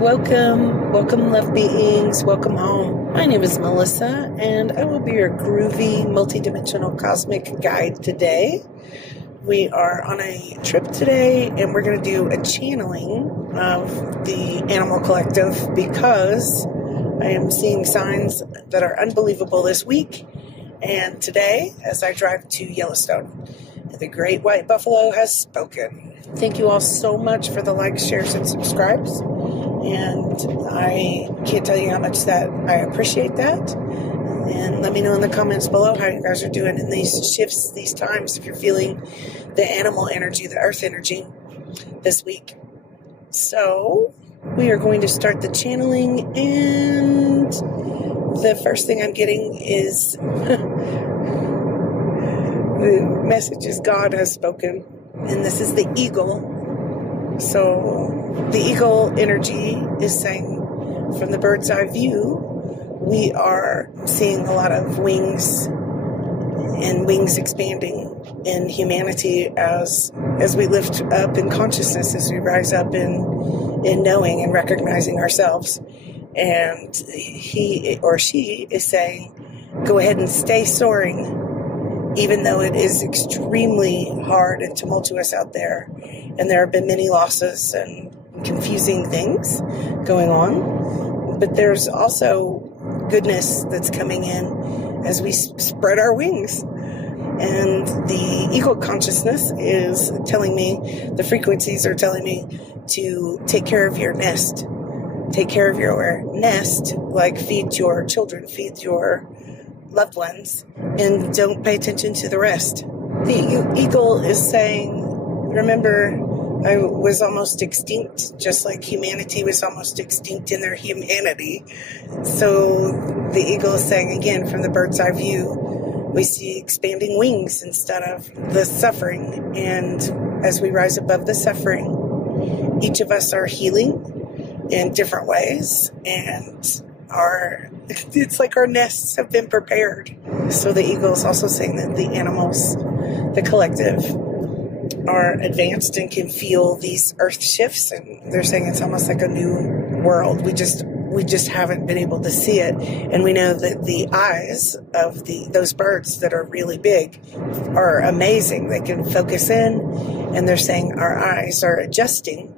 Welcome, love beings. Welcome home. My name is Melissa, and I will be your groovy, multidimensional cosmic guide today. We are on a trip today, and we're going to do a channeling of the animal collective because I am seeing signs that are unbelievable this week. And today, as I drive to Yellowstone, the great white buffalo has spoken. Thank you all so much for the likes, shares, and subscribes. And I can't tell you how much that I appreciate that. And let me know in the comments below how you guys are doing in these shifts, these times, if you're feeling the animal energy, the earth energy this week. So we are going to start the channeling, and the first thing I'm getting is the message is God has spoken, and this is the eagle. So the eagle energy is saying, from the bird's eye view, we are seeing a lot of wings and wings expanding in humanity as we lift up in consciousness, as we rise up in knowing and recognizing ourselves. And he or she is saying, go ahead and stay soaring, even though it is extremely hard and tumultuous out there. And there have been many losses and confusing things going on. But there's also goodness that's coming in as we spread our wings. And the eagle consciousness is telling me, the frequencies are telling me to take care of your nest. Take care of your nest, like feed your children, feed your loved ones, and don't pay attention to the rest. The eagle is saying, remember, I was almost extinct, just like humanity was almost extinct in their humanity. So the eagle is saying, again, from the bird's eye view, we see expanding wings instead of the suffering. And as we rise above the suffering, each of us are healing in different ways, and it's like our nests have been prepared. So the eagle is also saying that the animals, the collective, are advanced and can feel these earth shifts, and they're saying it's almost like a new world. We just haven't been able to see it, and we know that the eyes of those birds that are really big are amazing. They can focus in, and they're saying our eyes are adjusting.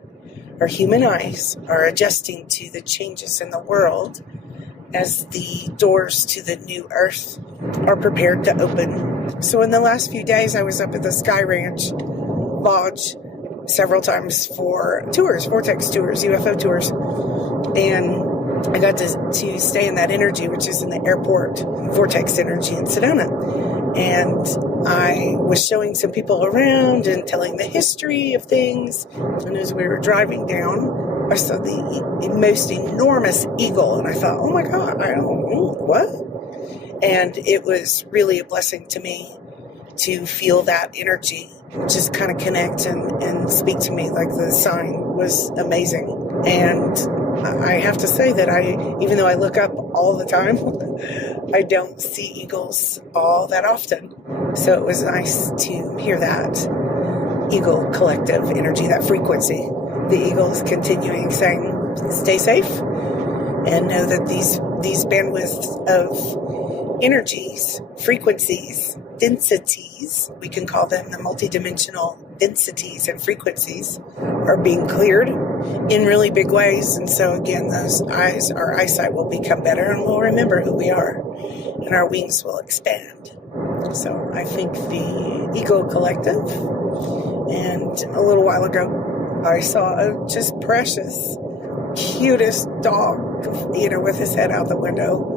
Our human eyes are adjusting to the changes in the world as the doors to the new earth are prepared to open. So in the last few days, I was up at the Sky Ranch Lodge several times for tours, vortex tours, UFO tours. And I got to stay in that energy, which is in the airport vortex energy in Sedona. And I was showing some people around and telling the history of things. And as we were driving down, I saw the most enormous eagle. And I thought, oh my God, what? And it was really a blessing to me to feel that energy just kind of connect and speak to me. Like, the sign was amazing. And I have to say that even though I look up all the time, I don't see eagles all that often. So it was nice to hear that eagle collective energy, that frequency. The eagle is continuing saying, stay safe and know that these bandwidths of energies, frequencies, densities, we can call them the multidimensional densities and frequencies, are being cleared in really big ways. And so again, our eyesight will become better, and we'll remember who we are, and our wings will expand. So I think the Eagle Collective, and a little while ago, I saw a just precious, cutest dog, with his head out the window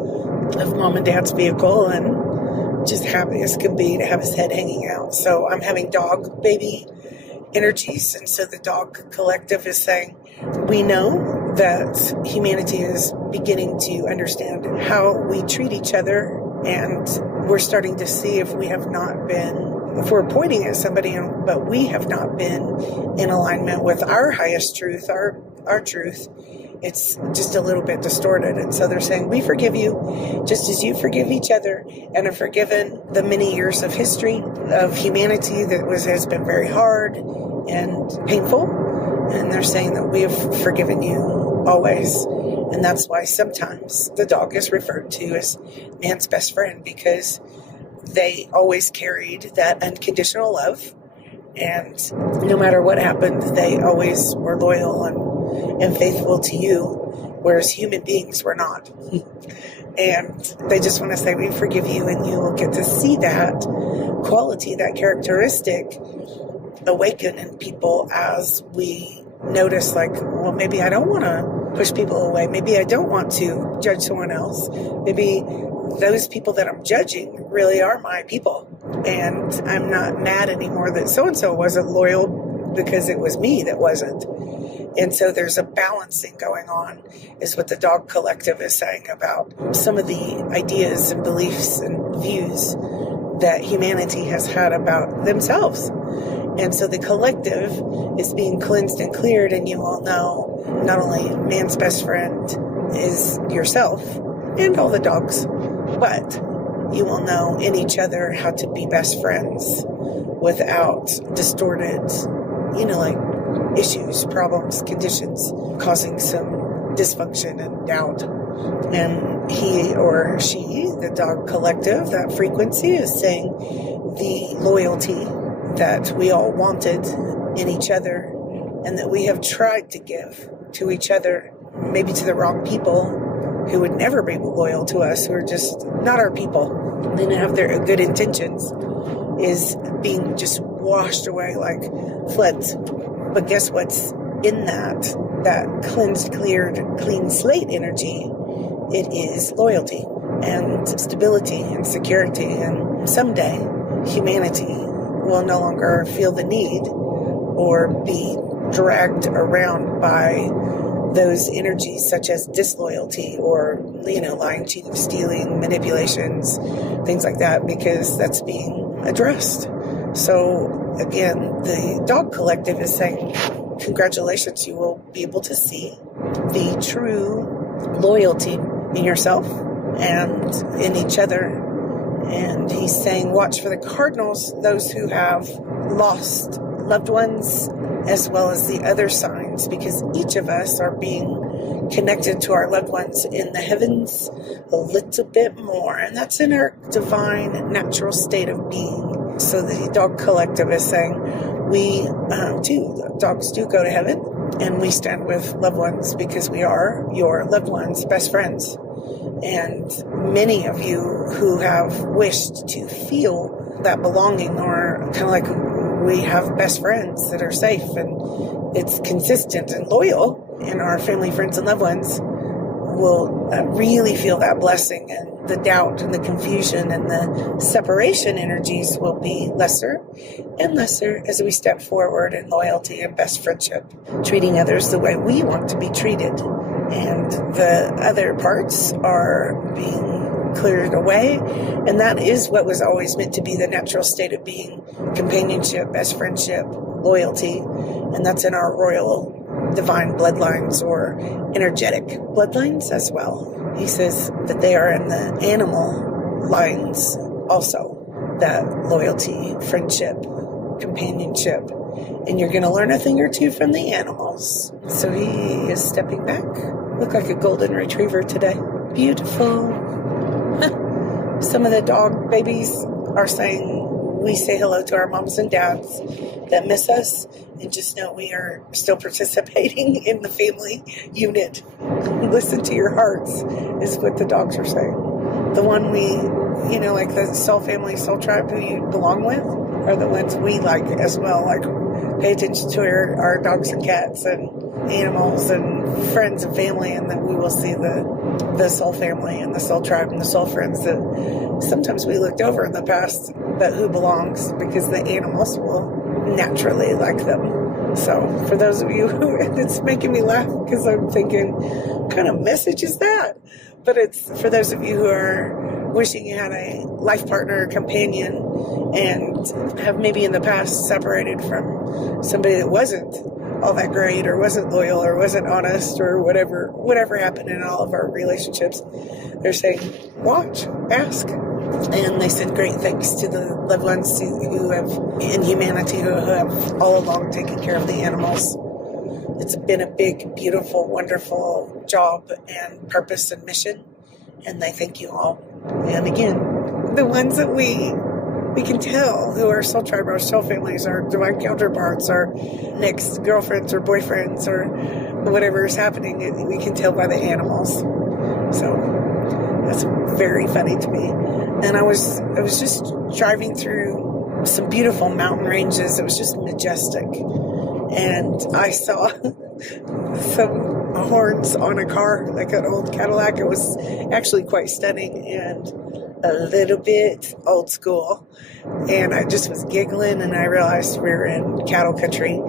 of Mom and Dad's vehicle, and just happy as could be to have his head hanging out. So I'm having dog baby energies, and so the dog collective is saying, we know that humanity is beginning to understand how we treat each other, and we're starting to see if we're pointing at somebody, but we have not been in alignment with our highest truth, our truth. It's just a little bit distorted. And so they're saying, we forgive you just as you forgive each other and have forgiven the many years of history of humanity that has been very hard and painful. And they're saying that we have forgiven you always. And that's why sometimes the dog is referred to as man's best friend, because they always carried that unconditional love. And no matter what happened, they always were loyal and faithful to you, whereas human beings were not. And they just want to say, we forgive you, and you will get to see that quality, that characteristic awaken in people as we notice, like, well, maybe I don't want to push people away. Maybe I don't want to judge someone else. Maybe those people that I'm judging really are my people. And I'm not mad anymore that so-and-so wasn't loyal because it was me that wasn't. And so there's a balancing going on, is what the dog collective is saying about some of the ideas and beliefs and views that humanity has had about themselves. And so the collective is being cleansed and cleared, and you all know not only man's best friend is yourself and all the dogs, but you will know in each other how to be best friends without distorted, like issues, problems, conditions, causing some dysfunction and doubt. And he or she, the dog collective, that frequency is saying the loyalty that we all wanted in each other and that we have tried to give to each other, maybe to the wrong people who would never be loyal to us, who are just not our people. They don't have their good intentions, is being just washed away like floods. But guess what's in that cleansed, cleared, clean slate energy? It is loyalty and stability and security. And someday humanity will no longer feel the need or be dragged around by those energies such as disloyalty or, lying, cheating, stealing, manipulations, things like that, because that's being addressed. So again, the dog collective is saying, congratulations, you will be able to see the true loyalty in yourself and in each other. And he's saying, watch for the cardinals, those who have lost loved ones, as well as the other signs, because each of us are being connected to our loved ones in the heavens a little bit more. And that's in our divine, natural state of being. So the dog collective is saying, we dogs do go to heaven, and we stand with loved ones because we are your loved ones' best friends. And many of you who have wished to feel that belonging, or kind of like we have best friends that are safe and it's consistent and loyal in our family, friends, and loved ones, will really feel that blessing, and the doubt and the confusion and the separation energies will be lesser and lesser as we step forward in loyalty and best friendship, treating others the way we want to be treated. And the other parts are being cleared away, and that is what was always meant to be the natural state of being: companionship, best friendship, loyalty. And that's in our royal divine bloodlines, or energetic bloodlines as well. He says that they are in the animal lines also, that loyalty, friendship, companionship. And you're going to learn a thing or two from the animals. So he is stepping back. Look like a golden retriever today. Beautiful. Some of the dog babies are saying, we say hello to our moms and dads that miss us, and just know we are still participating in the family unit. Listen to your hearts is what the dogs are saying. The one we, like the soul family, soul tribe who you belong with, are the ones we like as well. Like, pay attention to our dogs and cats and animals and friends and family, and then we will see the soul family and the soul tribe and the soul friends that sometimes we looked over in the past, but who belongs, because the animals will naturally like them. So for those of you who, it's making me laugh because I'm thinking, what kind of message is that? But it's for those of you who are wishing you had a life partner, companion, and have maybe in the past separated from somebody that wasn't all that great, or wasn't loyal, or wasn't honest, or whatever happened in all of our relationships. They're saying, watch, ask. And they said great thanks to the loved ones who have, in humanity, who have all along taken care of the animals. It's been a big, beautiful, wonderful job and purpose and mission. And I thank you all. And again, the ones that we can tell who are soul tribe, our soul families, our divine counterparts, our next girlfriends or boyfriends or whatever is happening, we can tell by the animals. So that's very funny to me. And I was just driving through some beautiful mountain ranges. It was just majestic. And I saw some horns on a car, like an old Cadillac. It was actually quite stunning and a little bit old school. And I just was giggling, and I realized we were in cattle country.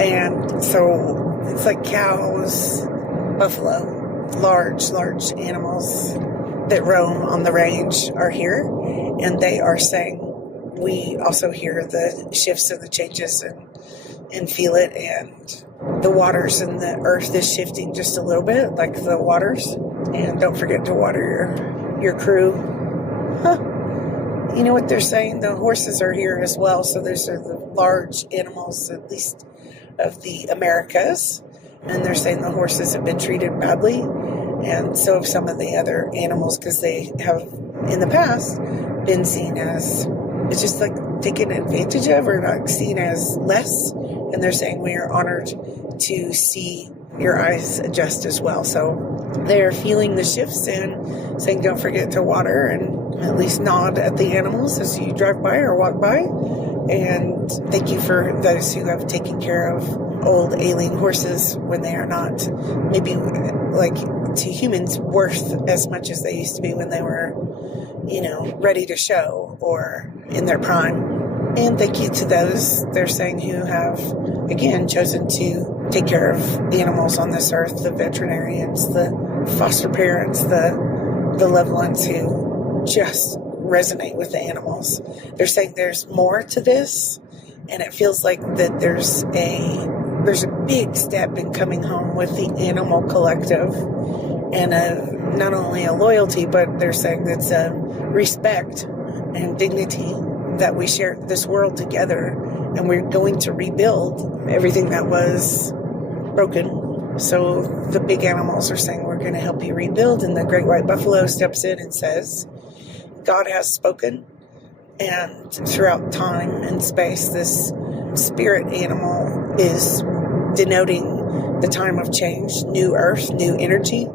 And so it's like cows, buffalo, large animals that roam on the range are here. And they are saying, we also hear the shifts and the changes and feel it. And the waters and the earth is shifting just a little bit, like the waters. And don't forget to water your crew. You know what they're saying? The horses are here as well. So those are the large animals, at least of the Americas. And they're saying the horses have been treated badly. And so have some of the other animals, because they have in the past been seen as, it's just like taken advantage of or not seen as less. And they're saying we are honored to see your eyes adjust as well. So they're feeling the shifts and saying don't forget to water and at least nod at the animals as you drive by or walk by. And thank you for those who have taken care of old ailing horses when they are not maybe like to humans worth as much as they used to be when they were, ready to show or in their prime. And thank you to those, they're saying, who have, again, chosen to take care of animals on this earth, the veterinarians, the foster parents, the loved ones who just resonate with the animals. They're saying there's more to this, and it feels like that there's a big step in coming home with the animal collective, and not only a loyalty, but they're saying that's a respect and dignity that we share this world together, and we're going to rebuild everything that was broken. So the big animals are saying we're going to help you rebuild, and the great white buffalo steps in and says, God has spoken. And throughout time and space, this spirit animal is denoting the time of change, new earth, new energy.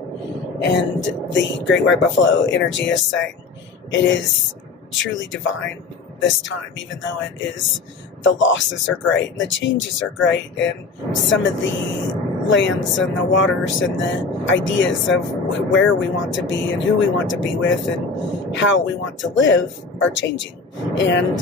And the great white buffalo energy is saying it is truly divine this time, even though it is, the losses are great and the changes are great, and some of the lands and the waters and the ideas of where we want to be and who we want to be with and how we want to live are changing. And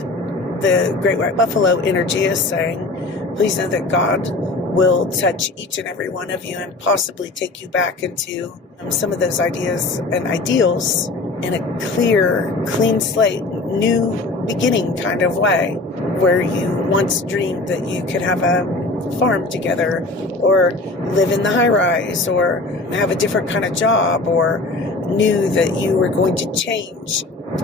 the great white buffalo energy is saying, please know that God will touch each and every one of you and possibly take you back into some of those ideas and ideals in a clear, clean slate, new beginning kind of way, where you once dreamed that you could have a farm together or live in the high rise or have a different kind of job, or knew that you were going to change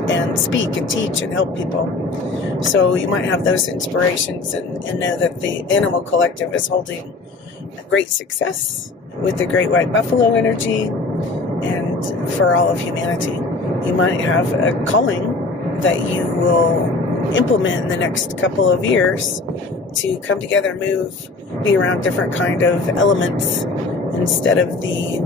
and speak and teach and help people. So you might have those inspirations and know that the animal collective is holding great success with the great white buffalo energy and for all of humanity. You might have a calling that you will implement in the next couple of years to come together, move, be around different kind of elements instead of the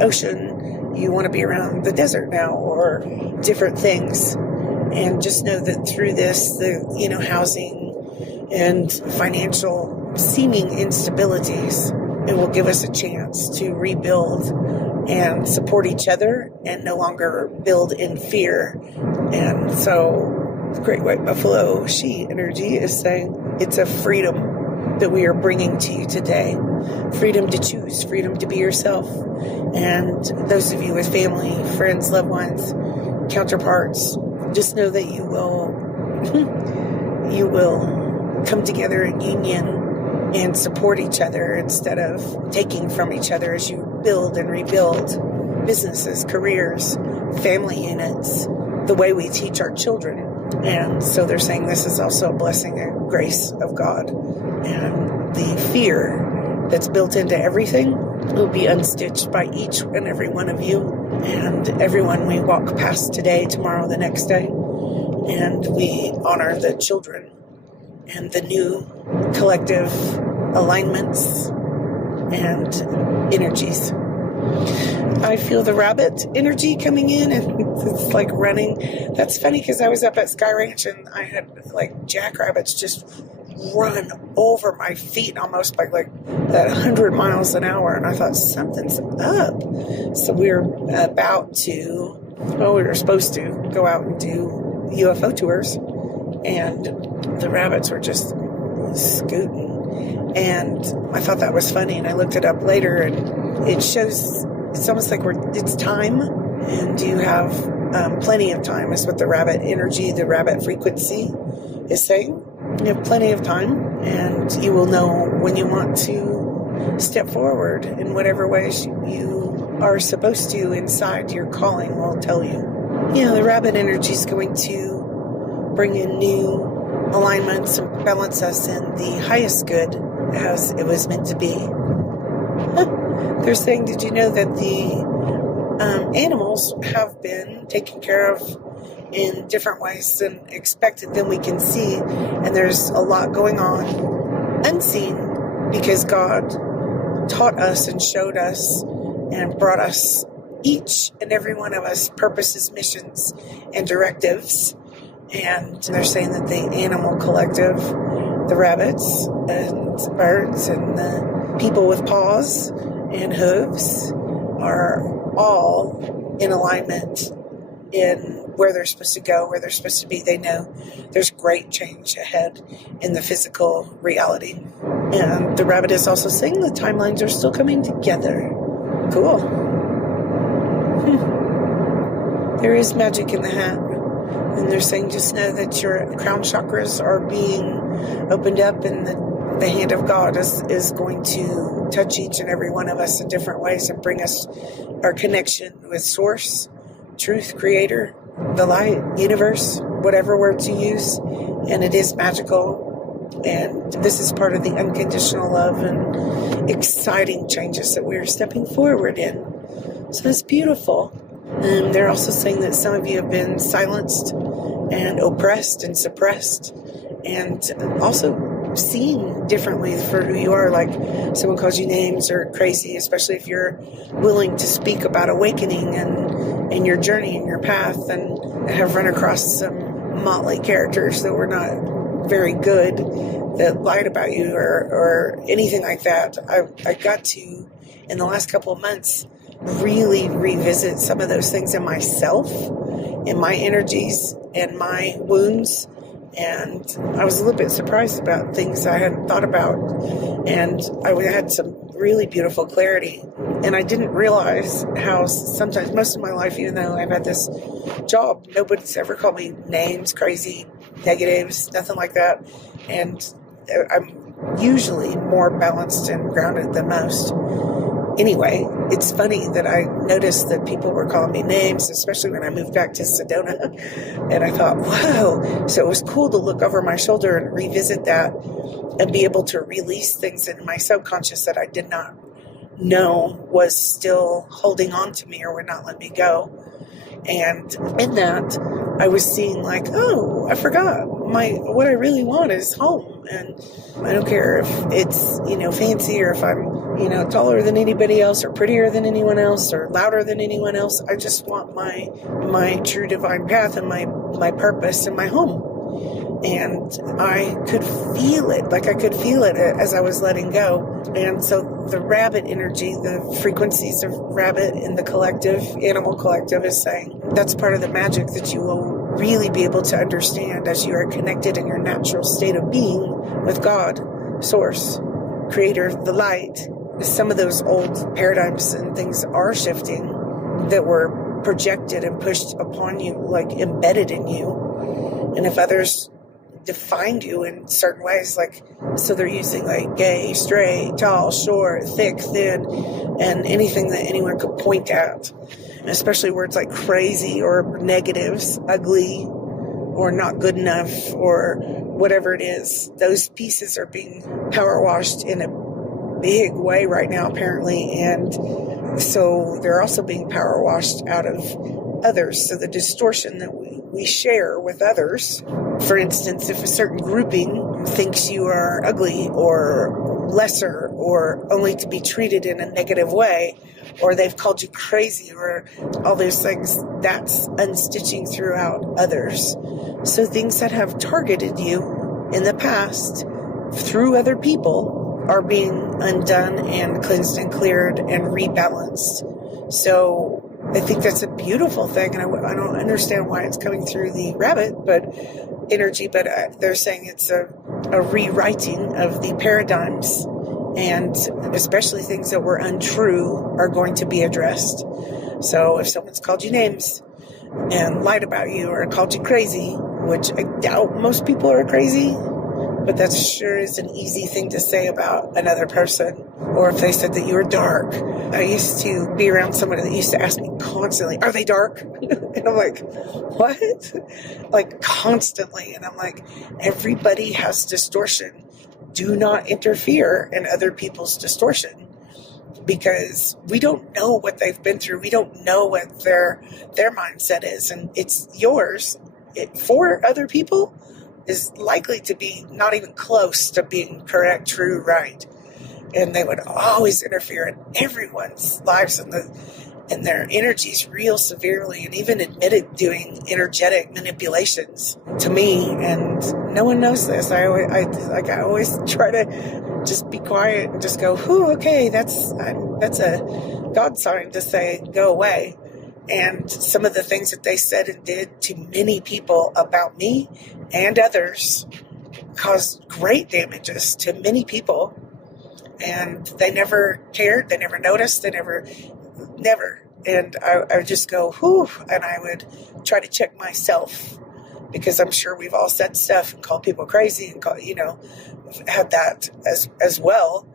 ocean. You want to be around the desert now or different things. And just know that through this, the housing and financial seeming instabilities, it will give us a chance to rebuild and support each other and no longer build in fear. And so the great white buffalo she energy is saying it's a freedom that we are bringing to you today. Freedom to choose, freedom to be yourself. And those of you with family, friends, loved ones, counterparts, just know that you will come together in union and support each other instead of taking from each other as you build and rebuild businesses, careers, family units, the way we teach our children. And so they're saying this is also a blessing and grace of God. And the fear that's built into everything will be unstitched by each and every one of you and everyone we walk past today, tomorrow, the next day. And we honor the children and the new collective alignments and energies. I feel the rabbit energy coming in, and it's like running. That's funny because I was up at Sky Ranch and I had like jackrabbits just run over my feet almost by like that 100 miles an hour, and I thought something's up. So we were we were supposed to go out and do UFO tours, and the rabbits were just scooting, and I thought that was funny, and I looked it up later, and it shows it's almost like it's time, and you have plenty of time is what the rabbit energy, the rabbit frequency is saying. You have plenty of time, and you will know when you want to step forward in whatever ways you are supposed to inside your calling will tell you. The rabbit energy is going to bring in new alignments and balance us in the highest good as it was meant to be. They're saying, did you know that the animals have been taken care of in different ways than expected than we can see, and there's a lot going on unseen because God taught us and showed us and brought us, each and every one of us, purposes, missions, and directives. And they're saying that the animal collective, the rabbits and birds and the people with paws and hooves are all in alignment in where they're supposed to go, where they're supposed to be. They know there's great change ahead in the physical reality. And the rabbit is also saying the timelines are still coming together. Cool. There is magic in the hat. And they're saying just know that your crown chakras are being opened up, and the hand of God is going to touch each and every one of us in different ways and bring us our connection with Source, Truth, Creator, the light, universe, whatever word to use. And it is magical. And this is part of the unconditional love and exciting changes that we're stepping forward in. So it's beautiful. And they're also saying that some of you have been silenced and oppressed and suppressed, and also seen differently for who you are. Like someone calls you names or crazy, especially if you're willing to speak about awakening and your journey and your path. And I have run across some motley characters that were not very good, that lied about you or anything like that. I got to, in the last couple of months, really revisit some of those things in myself, in my energies and my wounds. And I was a little bit surprised about things I hadn't thought about. And I had some really beautiful clarity. And I didn't realize how sometimes, most of my life, even though I've had this job, nobody's ever called me names, crazy, negatives, nothing like that. And I'm usually more balanced and grounded than most. Anyway, it's funny that I noticed that people were calling me names, especially when I moved back to Sedona. And I thought, wow. So it was cool to look over my shoulder and revisit that and be able to release things in my subconscious that I did not know was still holding on to me or would not let me go. And in that, I was seeing like, oh, I forgot. What I really want is home. And I don't care if it's, fancy, or if I'm, taller than anybody else or prettier than anyone else or louder than anyone else. I just want my true divine path and my purpose and my home. And I could feel it, as I was letting go. And so the rabbit energy, the frequencies of rabbit in the collective, animal collective, is saying that's part of the magic that you will really be able to understand as you are connected in your natural state of being with God, Source, Creator, the light. Some of those old paradigms and things are shifting that were projected and pushed upon you, like embedded in you. And if others defined you in certain ways, so they're using like gay, straight, tall, short, thick, thin, and anything that anyone could point at, especially words like crazy or negatives, ugly, or not good enough, or whatever it is. Those pieces are being power washed in a big way right now, apparently. And so they're also being power washed out of others. So the distortion that we share with others, for instance, if a certain grouping thinks you are ugly or lesser or only to be treated in a negative way, or they've called you crazy or all those things, that's unstitching throughout others. So things that have targeted you in the past through other people are being undone and cleansed and cleared and rebalanced. So I think that's a beautiful thing, and I don't understand why it's coming through the rabbit energy, but they're saying it's a rewriting of the paradigms, and especially things that were untrue are going to be addressed. So if someone's called you names and lied about you or called you crazy, which I doubt most people are crazy, but that sure is an easy thing to say about another person. Or if they said that you were dark. I used to be around somebody that used to ask me constantly, are they dark? And I'm like, what? Like constantly. And I'm like, everybody has distortion. Do not interfere in other people's distortion, because we don't know what they've been through. We don't know what their mindset is. And it's yours. For other people is likely to be not even close to being correct, true, right. And they would always interfere in everyone's lives and their energies real severely, and even admitted doing energetic manipulations to me. And no one knows this. I always try to just be quiet and just go, whew, okay, that's a God sign to say, go away. And some of the things that they said and did to many people about me and others caused great damages to many people. And they never cared. They never noticed. They never. And I would just go, whew, and I would try to check myself, because I'm sure we've all said stuff and called people crazy and had that as well.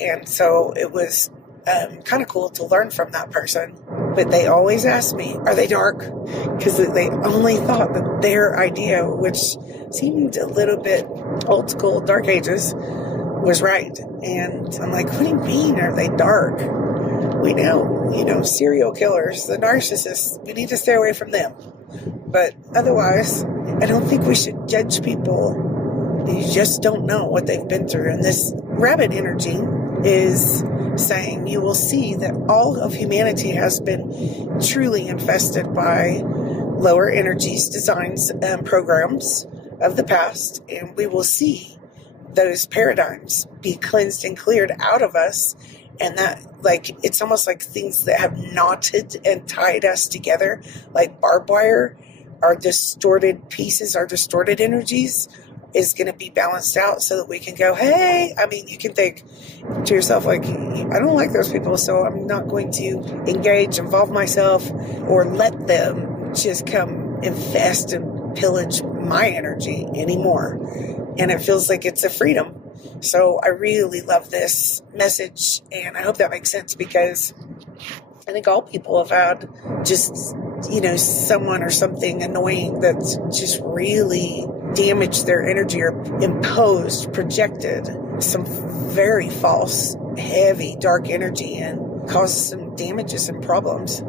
And so it was kind of cool to learn from that person. But they always asked me, are they dark? Because they only thought that their idea, which seemed a little bit old school, dark ages, was right. And I'm like, what do you mean, are they dark? We know, serial killers, the narcissists, we need to stay away from them. But otherwise, I don't think we should judge people. You just don't know what they've been through. And this rabbit energy is saying you will see that all of humanity has been truly infested by lower energies, designs, and programs of the past. And we will see those paradigms be cleansed and cleared out of us. And that, it's almost like things that have knotted and tied us together, like barbed wire, our distorted pieces, our distorted energies, is going to be balanced out so that we can go, hey, you can think to yourself, I don't like those people, so I'm not going to involve myself, or let them just come infest and pillage my energy anymore. And it feels like it's a freedom. So I really love this message, and I hope that makes sense, because I think all people have had just, someone or something annoying that's just really damaged their energy or imposed, projected some very false, heavy, dark energy and caused some damages and problems.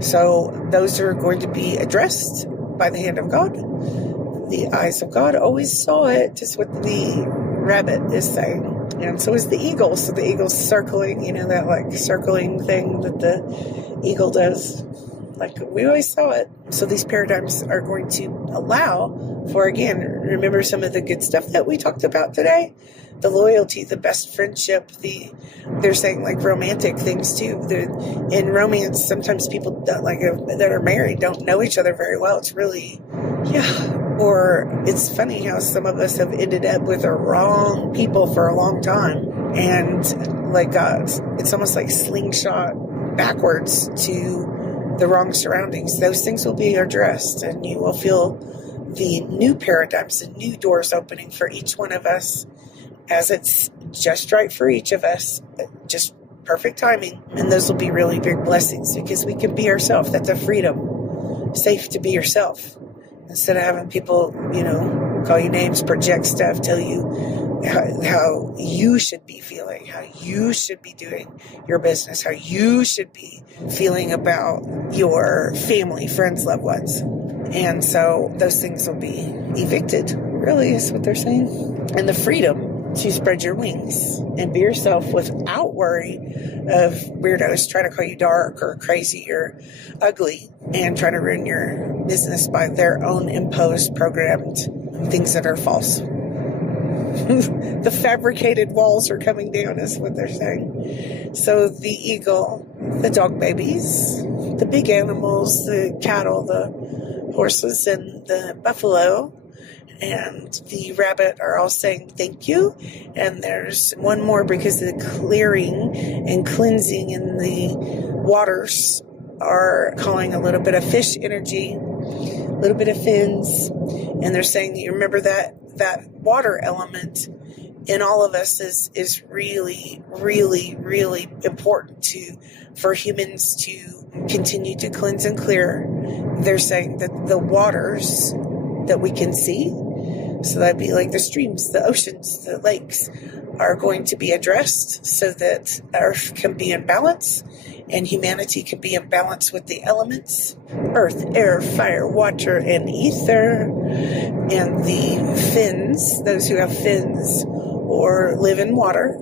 So those are going to be addressed by the hand of God. The eyes of God always saw it, is what the rabbit is saying. And so is the eagle. So the eagle's circling, that circling thing that the eagle does. We always saw it. So these paradigms are going to allow for, again, remember some of the good stuff that we talked about today? The loyalty, the best friendship, they're saying romantic things too. In romance, sometimes people that are married don't know each other very well. It's really, or it's funny how some of us have ended up with the wrong people for a long time. And it's almost like slingshot backwards to the wrong surroundings. Those things will be addressed, and you will feel the new paradigms and new doors opening for each one of us, as it's just right for each of us, just perfect timing. And those will be really big blessings, because we can be ourselves. That's a freedom. Safe to be yourself, instead of having people, call you names, project stuff, tell you how you should be feeling, how you should be doing your business, how you should be feeling about your family, friends, loved ones. And so those things will be evicted, really, is what they're saying. And the freedom to spread your wings and be yourself without worry of weirdos trying to call you dark or crazy or ugly and trying to ruin your business by their own imposed, programmed things that are false. The fabricated walls are coming down, is what they're saying. So the eagle, the dog babies, the big animals, the cattle, the horses, and the buffalo, and the rabbit are all saying thank you. And there's one more because the clearing and cleansing in the waters are calling a little bit of fish energy, a little bit of fins. And they're saying, you remember that water element in all of us is really, really, really important for humans to continue to cleanse and clear. They're saying that the waters that we can see, so that'd be like the streams, the oceans, the lakes, are going to be addressed so that Earth can be in balance and humanity can be in balance with the elements: earth, air, fire, water, and ether. And the fins, those who have fins or live in water,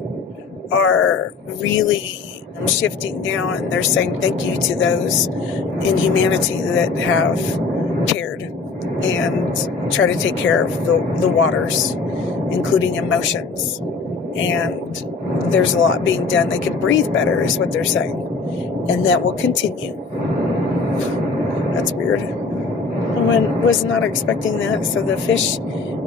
are really shifting now, and they're saying thank you to those in humanity that have cared and try to take care of the waters, including emotions. And there's a lot being done. They can breathe better, is what they're saying. And that will continue. That's weird. I was not expecting that. So the fish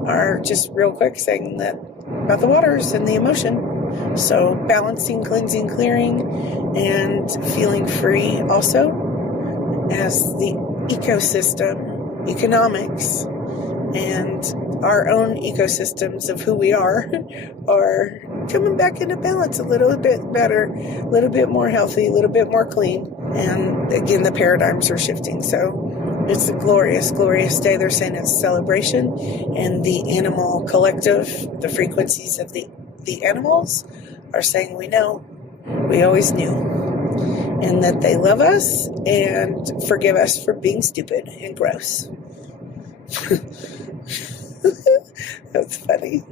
are just real quick saying that about the waters and the emotion. So balancing, cleansing, clearing, and feeling free also as the ecosystem, economics, and our own ecosystems of who we are coming back into balance a little bit better, a little bit more healthy, a little bit more clean. And again, the paradigms are shifting. So it's a glorious, glorious day. They're saying it's a celebration, and the animal collective, the frequencies of the animals are saying we know, we always knew, and that they love us and forgive us for being stupid and gross. That's funny.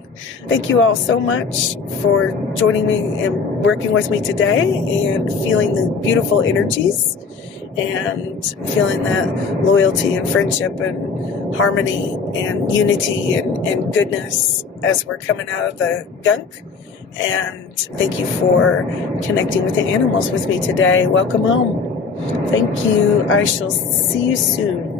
Thank you all so much for joining me and working with me today and feeling the beautiful energies and feeling that loyalty and friendship and harmony and unity and goodness as we're coming out of the gunk. And thank you for connecting with the animals with me today. Welcome home. Thank you. I shall see you soon.